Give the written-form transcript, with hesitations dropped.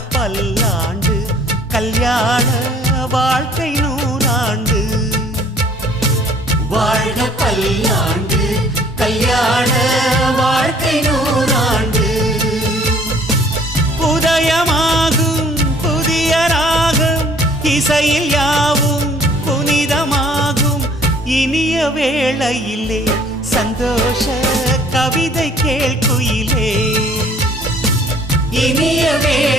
பல்லாண்டு கல்யாண வாழ்க்கை நூறாண்டு. வாழ்க பல்லாண்டு கல்யாண வாழ்க்கை நூறாண்டு. உதயமாகும் புதிய ராகம் இசையில் யாவும் புனிதமாகும். இனிய வேளையிலே சந்தோஷ கவிதை கேள்குயிலே. இனிய வேளை